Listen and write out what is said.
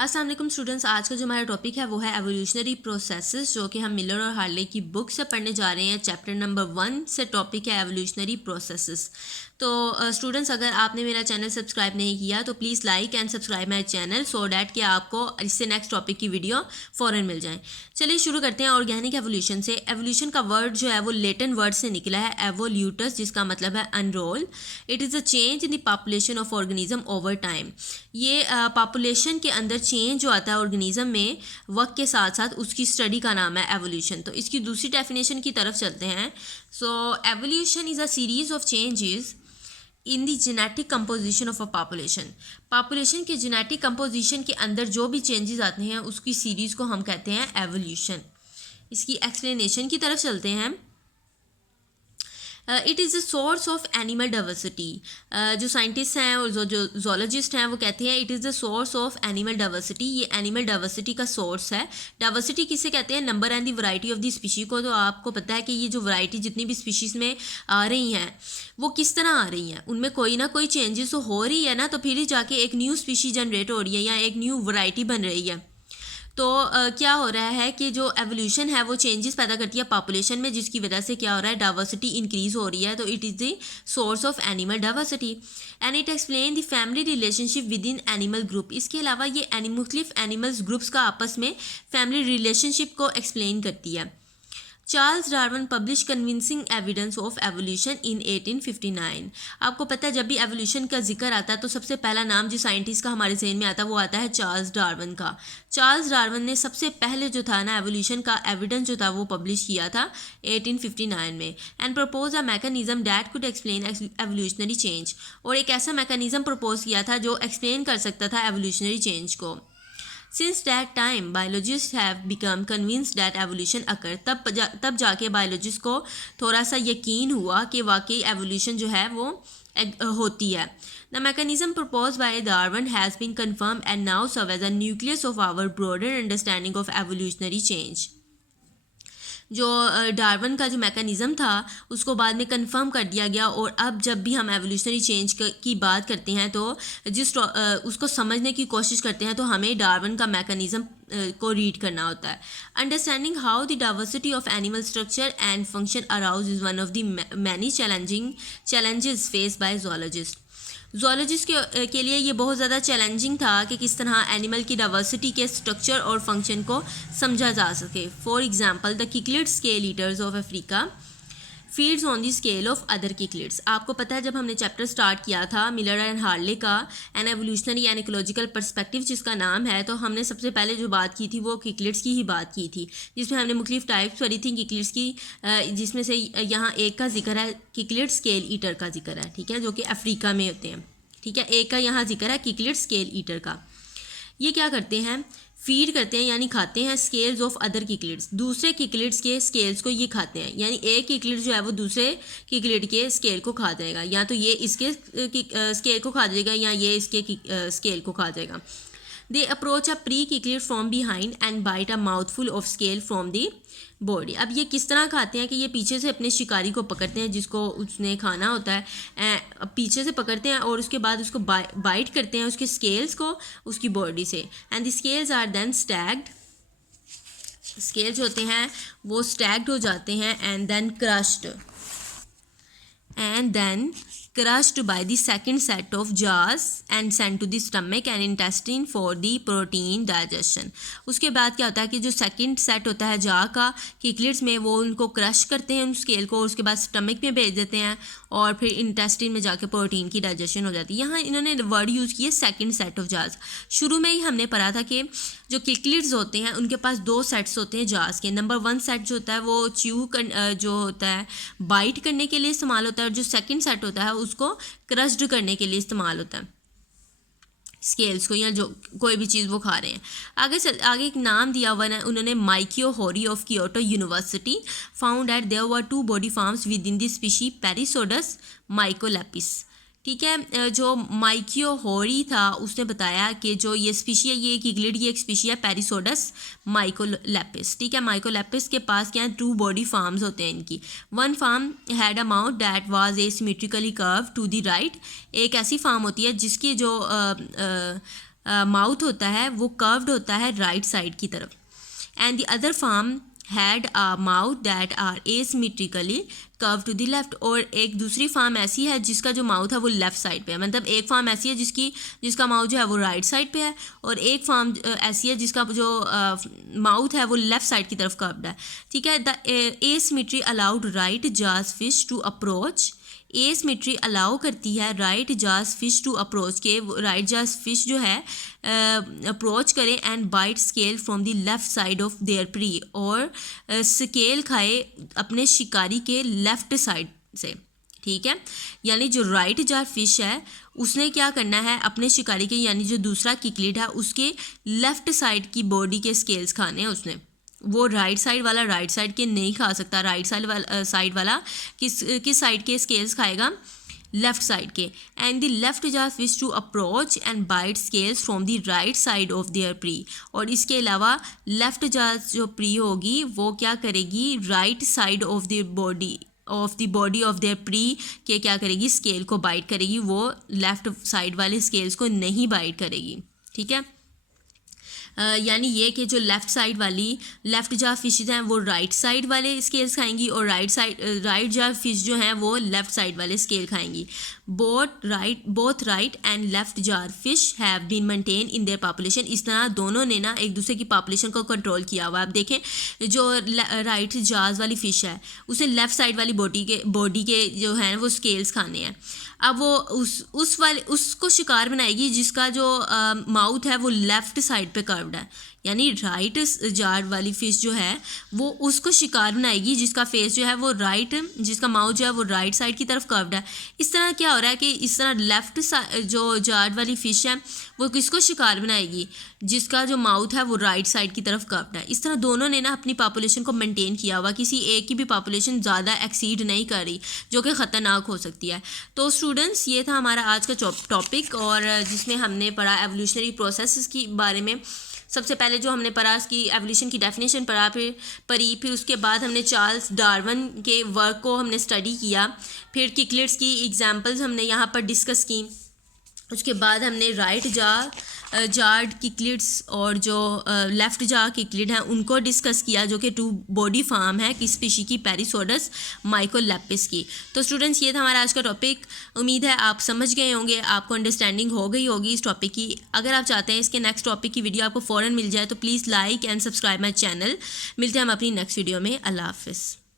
अस्सलाम वालेकुम स्टूडेंट्स, आज का जो हमारा टॉपिक है वो है एवोल्यूशनरी प्रोसेसेस, जो कि हम मिलर और हार्ले की बुक से पढ़ने जा रहे हैं। चैप्टर नंबर 1 से टॉपिक है एवोल्यूशनरी प्रोसेसेस। तो स्टूडेंट्स, अगर आपने मेरा चैनल सब्सक्राइब नहीं किया तो please like and subscribe my channel so that कि आपको इससे नेक्स्ट टॉपिक की वीडियो फ़ौरन मिल जाए। चलिए शुरू करते हैं ऑर्गेनिक एवोल्यूशन से। एवोल्यूशन का वर्ड जो है वो लेटिन वर्ड से निकला है एवोल्यूटस, जिसका मतलब है unroll. It is a change in the population of organism over time. ये पॉपुलेशन के अंदर चेंज जो आता है ऑर्गेनिज्म में वक्त के साथ साथ, उसकी स्टडी का नाम है एवोल्यूशन। तो इसकी दूसरी डेफिनेशन की तरफ चलते हैं। So evolution is a series of changes in the genetic composition of a population के जेनेटिक कंपोजिशन के अंदर जो भी चेंजेस आते हैं उसकी सीरीज़ को हम कहते हैं एवोल्यूशन। इसकी एक्सप्लेनेशन की तरफ चलते हैं। It is the source of animal diversity. जो साइंटिस्ट हैं और जो जोलॉजिस्ट हैं वो कहते हैं it is the source of animal diversity. ये एनिमल डाइवर्सिटी का सोर्स है। डाइवर्सिटी किसे कहते हैं? Number and the variety of the species को। तो आपको पता है कि ये जो वैरायटी जितनी भी स्पीशीज़ में आ रही हैं वो किस तरह आ रही हैं, उनमें कोई ना कोई चेंजेस तो हो रही है ना, तो फिर ही जाके एक न्यू स्पीशी जनरेट हो रही है या एक न्यू वैरायटी बन रही है। तो क्या हो रहा है कि जो एवोल्यूशन है वो चेंजेस पैदा करती है पॉपुलेशन में, जिसकी वजह से क्या हो रहा है, डाइवर्सिटी इंक्रीज हो रही है। तो it is the source of animal diversity and it explain the family relationship with in animal group. इसके अलावा ये मुख्तलिफ एनिमल्स ग्रुप्स का आपस में फैमिली रिलेशनशिप को एक्सप्लेन करती है। Charles Darwin publish convincing evidence of evolution in 1859। आपको पता है जब भी एवोल्यूशन का जिक्र आता है तो सबसे पहला नाम जिस साइंटिस्ट का हमारे जहन में आता है वो आता है चार्ल्स डार्विन का। चार्ल्स डार्विन ने सबसे पहले जो था ना एवोल्यूशन का एविडेंस जो था वो पब्लिश किया था 1859 में and propose a mechanism that could explain evolutionary change. और एक ऐसा मैकेनिज्म प्रपोज किया था जो एक्सप्लेन कर सकता था एवोल्यूशनरी चेंज को। Since that time, biologists have become convinced that evolution occur। तब जाके बायोलॉजिस्ट को थोड़ा सा यकीन हुआ कि वाकई एवोल्यूशन जो है वो होती है। The mechanism proposed by Darwin has been confirmed and now serves as a nucleus of our broader understanding of evolutionary change। जो डार्विन का जो मैकेनिज़्म था उसको बाद में कंफर्म कर दिया गया, और अब जब भी हम एवोल्यूशनरी चेंज की बात करते हैं तो उसको समझने की कोशिश करते हैं तो हमें डार्विन का मैकेनिज़्म को रीड करना होता है। Understanding how the diversity of animal structure and function arouse is one of the many challenges face by zoologist. Zoologist के लिए ये बहुत ज़्यादा चैलेंजिंग था कि किस तरह एनिमल की डाइवर्सिटी के स्ट्रक्चर और फंक्शन को समझा जा सके। For example, the cichlid scale eaters of Africa feeds on the scale of other cichlids. आपको पता है जब हमने चैप्टर स्टार्ट किया था मिलर एंड हार्ले का an evolutionary and ecological perspective जिसका नाम है, तो हमने सबसे पहले जो बात की थी वो किकलिड्स की ही बात की थी, जिसमें हमने मुख्तलिफ टाइप्स पढ़ी थी किकलिड्स की, जिसमें से यहाँ एक का जिक्र है किकलिड स्केल ईटर का जिक्र है, ठीक है, जो कि अफ्रीका में होते हैं। ठीक है, एक का यहाँ जिक्र है किकलिड स्केल ईटर का। ये क्या करते हैं? फीड करते हैं यानी खाते हैं स्केल्स ऑफ अदर किकलिड्स। दूसरे किकलिड्स के स्केल्स को ये खाते हैं, यानी एक किकलिड जो है वो दूसरे किकलिड के स्केल को खा जाएगा, या तो ये इसके स्केल को खा जाएगा या ये इसके स्केल को खा जाएगा। They approach a prey cichlid from behind and bite a mouthful of scale from the body. अब ये किस तरह खाते हैं कि ये पीछे से अपने शिकारी को पकड़ते हैं जिसको उसने खाना होता है, पीछे से पकड़ते हैं और उसके बाद उसको बाइट करते हैं उसके स्केल्स को उसकी बॉडी से, and the scales are then stacked. Scales होते हैं वो स्टैग्ड हो जाते हैं and then crushed by the second set of jaws and sent to the stomach and intestine for the protein digestion। उसके बाद क्या होता है कि जो सेकंड सेट होता है जा का किकलिड्स में, वो उनको क्रश करते हैं उन स्केल को और उसके बाद स्टमक में भेज देते हैं और फिर इंटेस्टिन में जाके प्रोटीन की डाइजेशन हो जाती है। यहाँ इन्होंने वर्ड यूज़ किया सेकंड सेट ऑफ जाज। शुरू में ही हमने पढ़ा था कि जो किकलिड्स होते हैं उनके पास दो सेट्स होते हैं जाज के। नंबर 1 सेट जो होता है वो जो होता है बाइट करने के लिए इस्तेमाल होता है, और जो सेकंड सेट होता है उसको क्रश्ड करने के लिए इस्तेमाल होता है स्केल्स को, या जो कोई भी चीज़ वो खा रहे हैं। आगे एक नाम दिया हुआ है उन्होंने, Michio Hori of Kyoto University found at there were 2 body forms within this species Perissodus microlepis. ठीक है, जो माइकियो होरी था उसने बताया कि जो ये स्पीशी है ये किकलिड की एक स्पीशी है पेरिसोडस माइकोलेपिस। ठीक है, माइकोलेपिस के पास क्या है 2 बॉडी फार्म्स होते हैं इनकी। 1 form had a mouth that was asymmetrically curve to the right. एक ऐसी फार्म होती है जिसकी जो माउथ होता है वो कर्व्ड होता है राइट साइड की तरफ, and the other form had a mouth that are asymmetrically curve to the left. और एक दूसरी फार्म ऐसी है जिसका जो माउथ है वो लेफ़्ट साइड पे है, मतलब एक फार्म ऐसी है जिसका माउथ जो है वो राइट साइड पे है, और एक फार्म ऐसी है जिसका जो माउथ है वो लेफ़्ट साइड की तरफ कर्व्ड है। ठीक है, the asymmetry allowed right jawed fish to approach, asymmetry allow करती है right jawed fish to approach के राइट जाज फिश जो है अप्रोच करें and bite scale from the left side of their prey, और स्केल खाए अपने शिकारी के लेफ़्ट साइड से। ठीक है, यानी जो राइट जार फिश है उसने क्या करना है, अपने शिकारी के यानी जो दूसरा किकलिड है उसके लेफ़्ट साइड की बॉडी के स्केल्स खाने हैं उसने। वो राइट साइड वाला राइट साइड के नहीं खा सकता, राइट साइड वाला किस साइड के स्केल्स खाएगा, लेफ्ट साइड के। And the left jawed fish to approach and bite scales from the right side of their prey, और इसके अलावा लेफ्ट जार जो प्री होगी वो क्या करेगी, right side of the body of their pre के क्या करेगी, स्केल को बाइट करेगी, वो लेफ्ट साइड वाले स्केल्स को नहीं बाइट करेगी। ठीक है, यानी ये कि जो लेफ़्ट साइड वाली लेफ़्ट जार फिशेज हैं वो राइट साइड वाले स्केल्स खाएंगी, और राइट जार फिश जो हैं वो लेफ़्ट साइड वाले स्केल खाएंगी। Both right and left jaw fish have been maintain in their population. इस तरह दोनों ने ना एक दूसरे की पॉपुलेशन को कंट्रोल किया हुआ है। आप देखें जो राइट जार्स वाली फ़िश है उसने लेफ़्ट साइड वाली बॉडी के जो है वो स्केल्स खाने हैं। अब वो उसको शिकार बनाएगी जिसका जो माउथ है वो लेफ़्ट साइड पे कर्व्ड है, यानी राइट जार वाली फ़िश जो है वो उसको शिकार बनाएगी जिसका फेस जो है वो जिसका माउथ जो है वो राइट साइड की तरफ कर्व्ड है। इस तरह क्या हो रहा है कि इस तरह लेफ़्ट जो जार वाली फ़िश है वो किसको शिकार बनाएगी, जिसका जो माउथ है वो राइट साइड की तरफ कर्व्ड है। इस तरह दोनों ने ना अपनी पॉपुलेशन को मेंटेन किया हुआ, किसी एक की भी पॉपुलेशन ज़्यादा एक्सीड नहीं कर रही जो कि ख़तरनाक हो सकती है। तो स्टूडेंट्स ये था हमारा आज का टॉपिक, और जिसमें हमने पढ़ा एवोल्यूशनरी प्रोसेस के बारे में। सबसे पहले जो हमने पढ़ा उसकी एवोल्यूशन की डेफिनेशन फिर उसके बाद हमने चार्ल्स डार्विन के वर्क को हमने स्टडी किया, फिर किकलिड्स की एग्जांपल्स हमने यहाँ पर डिस्कस की। उसके बाद हमने राइट जार्ड किकलिड्स और जो लेफ़्ट जार किकलिड हैं उनको डिस्कस किया, जो कि 2 बॉडी फार्म है किस स्पीशी की, पैरिसोडस माइकोलेपिस की। तो स्टूडेंट्स ये था हमारा आज का टॉपिक। उम्मीद है आप समझ गए होंगे, आपको अंडरस्टैंडिंग हो गई होगी इस टॉपिक की। अगर आप चाहते हैं इसके नेक्स्ट टॉपिक की वीडियो आपको फ़ौरन मिल जाए तो please like and subscribe my channel. मिलते हैं हम अपनी नेक्स्ट वीडियो में। अल्लाह हाफ़िज़।